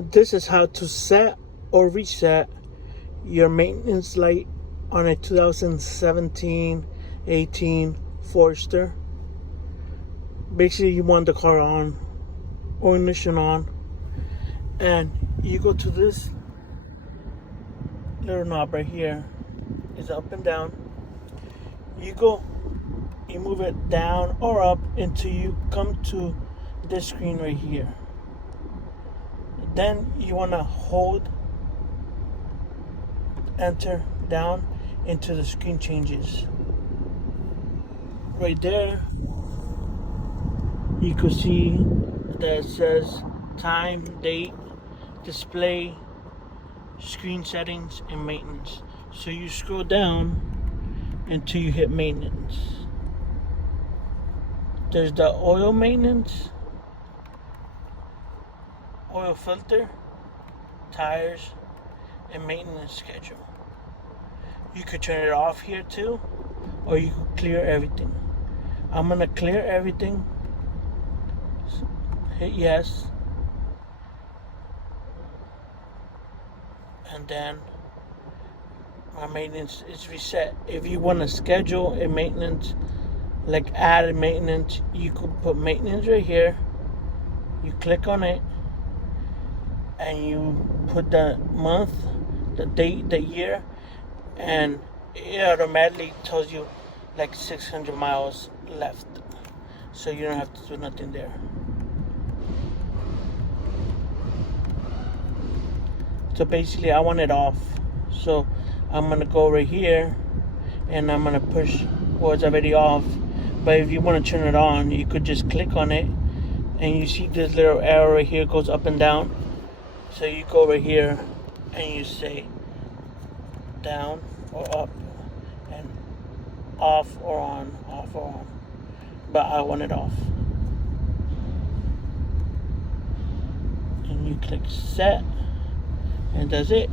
This is how to set or reset your maintenance light on a 2017-18 Forester. Basically, you want the car on or ignition on, and you go to this little knob right here. It's up and down. You move it down or up until you come to this screen right here. Then you want to hold enter down into the screen changes. Right there, you can see that it says time, date, display, screen settings, and maintenance. So you scroll down until you hit maintenance. There's the oil maintenance, oil filter, tires, and maintenance schedule. You could turn it off here too, or you could clear everything. I'm gonna clear everything. Hit yes, and then my maintenance is reset. If you want to schedule a maintenance, like add a maintenance, you could put maintenance right here. You click on it, and you put the month, the date, the year, and it automatically tells you like 600 miles left, so you don't have to do nothing there. So basically I want it off, so I'm gonna go right here and I'm gonna push it's already off. But if you want to turn it on, you could just click on it, and you see this little arrow right here goes up and down. So you go right here and you say down or up, and off or on, off or on. But I want it off. And you click set, and that's it.